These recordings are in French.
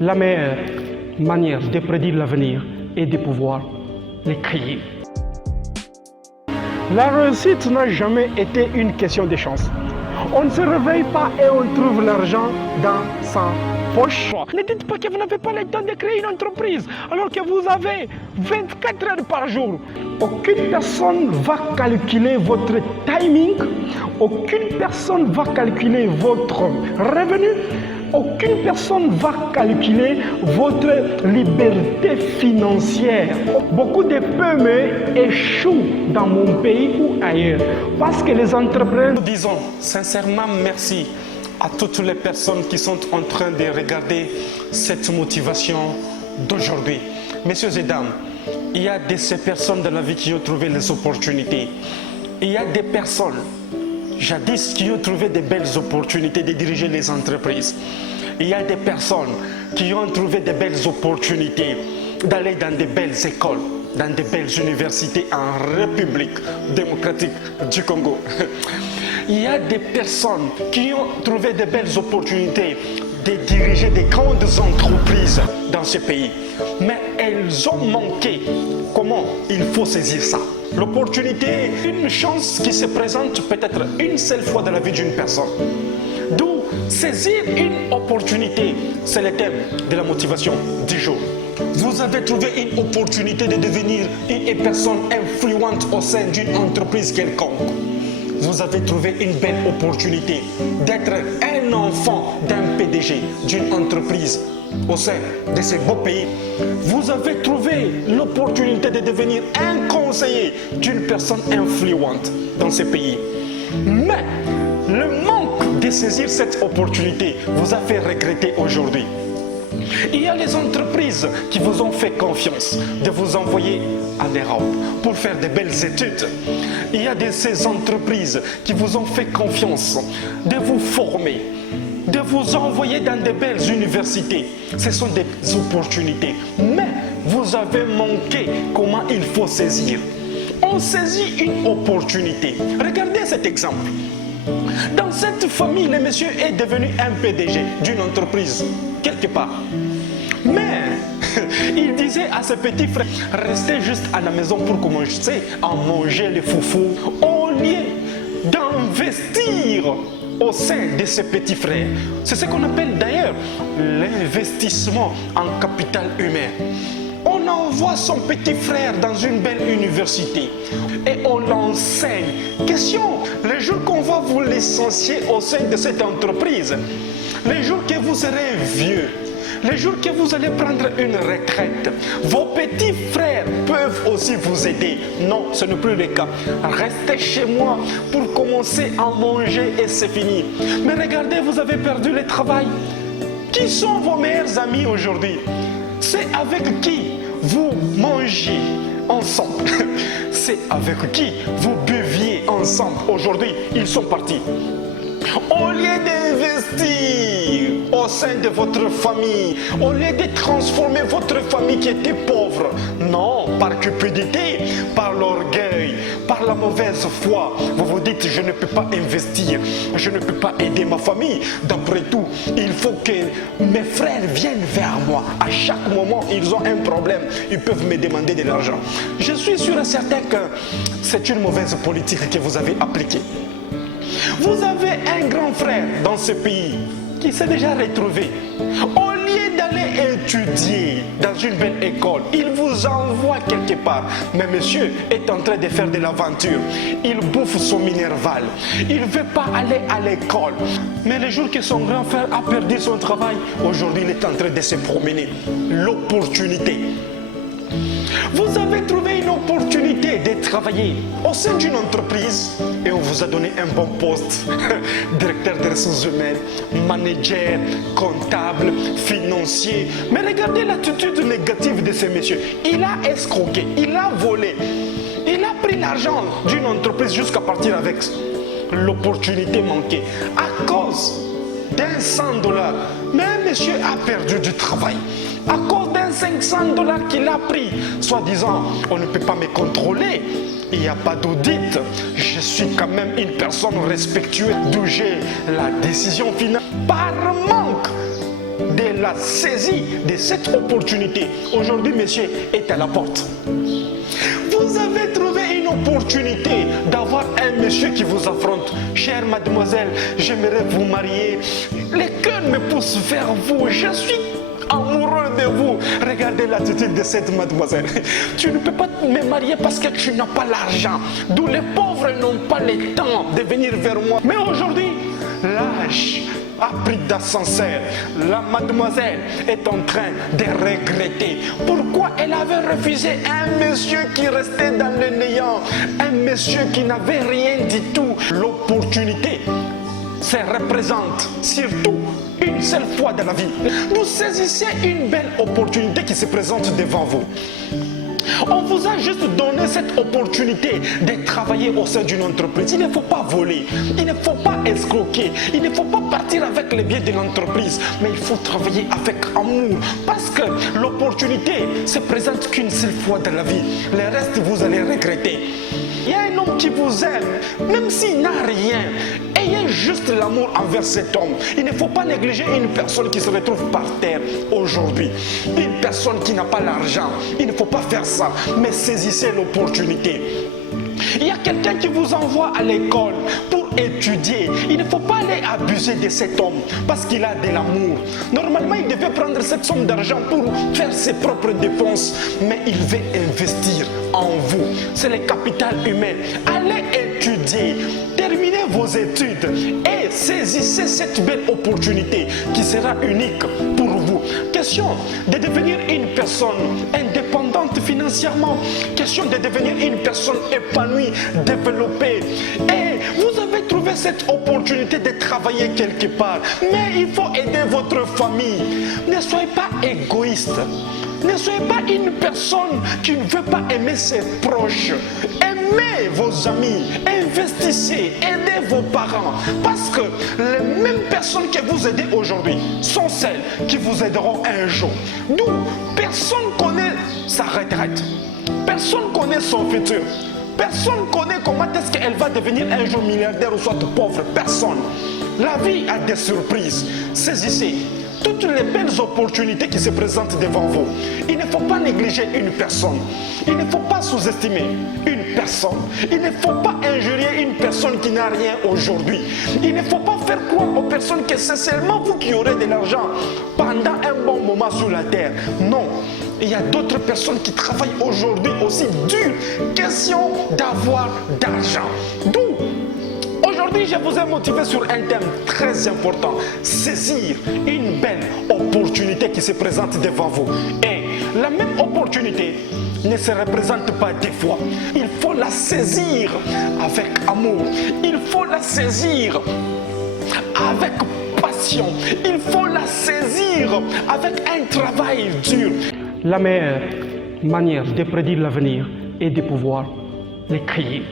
La meilleure manière de prédire l'avenir est de pouvoir l'écrire. La réussite n'a jamais été une question de chance. On ne se réveille pas et on trouve l'argent dans sa poche. Ne dites pas que vous n'avez pas le temps de créer une entreprise alors que vous avez 24 heures par jour. Aucune personne va calculer votre timing, aucune personne va calculer votre revenu, aucune personne va calculer votre liberté financière. Beaucoup de PME échouent dans mon pays ou ailleurs parce que les entrepreneurs... Nous disons sincèrement merci à toutes les personnes qui sont en train de regarder cette motivation d'aujourd'hui. Messieurs et dames, il y a de ces personnes dans la vie qui ont trouvé les opportunités. Il y a des personnes, jadis, qui ont trouvé de belles opportunités de diriger les entreprises. Il y a des personnes qui ont trouvé de belles opportunités d'aller dans de belles écoles, dans de belles universités en République démocratique du Congo. Il y a des personnes qui ont trouvé de belles opportunités de diriger des grandes entreprises dans ce pays. Mais elles ont manqué. Comment il faut saisir ça? L'opportunité est une chance qui se présente peut-être une seule fois dans la vie d'une personne. D'où saisir une opportunité, c'est le thème de la motivation du jour. Vous avez trouvé une opportunité de devenir une personne influente au sein d'une entreprise quelconque. Vous avez trouvé une belle opportunité d'être un enfant d'un PDG d'une entreprise au sein de ce beau pays. Vous avez trouvé l'opportunité de devenir un conseiller d'une personne influente dans ce pays. Mais le manque de saisir cette opportunité vous a fait regretter aujourd'hui. Il y a les entreprises qui vous ont fait confiance de vous envoyer en Europe pour faire de belles études. Il y a ces entreprises qui vous ont fait confiance de vous former, de vous envoyer dans de belles universités. Ce sont des opportunités. Mais vous avez manqué comment il faut saisir. On saisit une opportunité. Regardez cet exemple. Dans cette famille, le monsieur est devenu un PDG d'une entreprise, quelque part. Mais il disait à ses petits frères, restez juste à la maison pour commencer à manger les foufous, au lieu d'investir au sein de ses petits frères. C'est ce qu'on appelle d'ailleurs l'investissement en capital humain. On envoie son petit frère dans une belle université et on l'enseigne. Question, les jours qu'on va vous licencier au sein de cette entreprise, les jours que vous serez vieux, les jours que vous allez prendre une retraite, vos petits frères peuvent aussi vous aider. Non, ce n'est plus le cas. Restez chez moi pour commencer à manger et c'est fini. Mais regardez, vous avez perdu le travail. Qui sont vos meilleurs amis aujourd'hui? C'est avec qui vous mangez ensemble. C'est avec qui vous buviez ensemble. Aujourd'hui, ils sont partis. Au lieu d'investir au sein de votre famille, au lieu de transformer votre famille qui était pauvre, non, par cupidité, par l'orgueil, par la mauvaise foi, vous vous dites je ne peux pas investir, je ne peux pas aider ma famille. D'après tout, il faut que mes frères viennent vers moi. À chaque moment, ils ont un problème, ils peuvent me demander de l'argent. Je suis sûr et certain que c'est une mauvaise politique que vous avez appliquée. Vous avez un grand frère dans ce pays qui s'est déjà retrouvé. Au lieu d'aller étudier dans une belle école, il vous envoie quelque part. Mais monsieur est en train de faire de l'aventure. Il bouffe son minerval. Il ne veut pas aller à l'école. Mais le jour que son grand frère a perdu son travail, aujourd'hui il est en train de se promener. L'opportunité. Vous avez trouvé une opportunité de travailler au sein d'une entreprise et on vous a donné un bon poste. Directeur des ressources humaines, manager, comptable, financier. Mais regardez l'attitude négative de ces messieurs. Il a escroqué, il a volé. Il a pris l'argent d'une entreprise jusqu'à partir avec l'opportunité manquée. À cause d'un $100, mais monsieur a perdu du travail. À cause d'un $500 qu'il a pris, soi-disant, on ne peut pas me contrôler. Il n'y a pas d'audit. Je suis quand même une personne respectueuse d'où j'ai la décision finale. Par manque de il a saisi de cette opportunité. Aujourd'hui, monsieur est à la porte. Vous avez trouvé une opportunité d'avoir un monsieur qui vous affronte. Chère mademoiselle, j'aimerais vous marier. Les cœurs me poussent vers vous. Je suis amoureux de vous. Regardez l'attitude de cette mademoiselle. Tu ne peux pas me marier parce que tu n'as pas l'argent. D'où les pauvres n'ont pas le temps de venir vers moi. Mais aujourd'hui, l'âge a pris d'ascenseur. La mademoiselle est en train de regretter. Pourquoi elle avait refusé un monsieur qui restait dans le néant, un monsieur qui n'avait rien du tout. L'opportunité se représente surtout une seule fois dans la vie. Vous saisissez une belle opportunité qui se présente devant vous. On vous a juste donné cette opportunité de travailler au sein d'une entreprise. Il ne faut pas voler, il ne faut pas escroquer, il ne faut pas partir avec les biens de l'entreprise, mais il faut travailler avec amour parce que l'opportunité se présente qu'une seule fois dans la vie. Le reste, vous allez regretter. Il y a un homme qui vous aime, même s'il n'a rien. Ayez juste l'amour envers cet homme. Il ne faut pas négliger une personne qui se retrouve par terre aujourd'hui. Une personne qui n'a pas l'argent. Il ne faut pas faire ça, mais saisissez l'opportunité. Il y a quelqu'un qui vous envoie à l'école pour étudier. Il ne faut pas aller abuser de cet homme parce qu'il a de l'amour. Normalement, il devait prendre cette somme d'argent pour faire ses propres dépenses, mais il veut investir en vous. C'est le capital humain. Allez étudier, terminez vos études et saisissez cette belle opportunité qui sera unique pour vous. Question de devenir une personne indépendante financièrement. Question de devenir une personne épanouie, développée. Et vous avez trouvé cette opportunité de travailler quelque part. Mais il faut aider votre famille. Ne soyez pas égoïste. Ne soyez pas une personne qui ne veut pas aimer ses proches. Aimez vos amis, investissez, aidez vos parents. Parce que les mêmes personnes que vous aidez aujourd'hui sont celles qui vous aideront un jour. D'où personne ne connaît sa retraite. Personne ne connaît son futur. Personne ne connaît comment est-ce qu'elle va devenir un jour milliardaire ou soit pauvre. Personne. La vie a des surprises. Saisissez toutes les belles opportunités qui se présentent devant vous. Il ne faut pas négliger une personne. Il ne faut pas sous-estimer une personne. Il ne faut pas injurier une personne qui n'a rien aujourd'hui. Il ne faut pas faire croire aux personnes que c'est seulement vous qui aurez de l'argent pendant un bon moment sur la terre. Non. Il y a d'autres personnes qui travaillent aujourd'hui aussi dur. Question d'avoir d'argent. D'où aujourd'hui, je vous ai motivé sur un thème très important. Saisir une belle opportunité qui se présente devant vous. Et la même opportunité ne se représente pas deux fois. Il faut la saisir avec amour. Il faut la saisir avec passion. Il faut la saisir avec un travail dur. La meilleure manière de prédire l'avenir est de pouvoir le créer.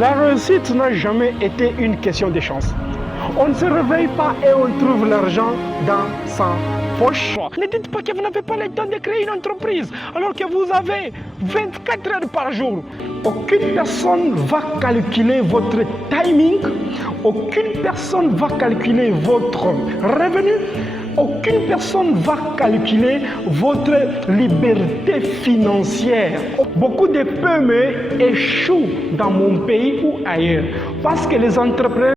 La réussite n'a jamais été une question de chance. On ne se réveille pas et on trouve l'argent dans sa poche. Ne dites pas que vous n'avez pas le temps de créer une entreprise alors que vous avez 24 heures par jour. Aucune personne va calculer votre timing. Aucune personne va calculer votre revenu. Aucune personne va calculer votre liberté financière. Beaucoup de PME échouent dans mon pays ou ailleurs parce que les entrepreneurs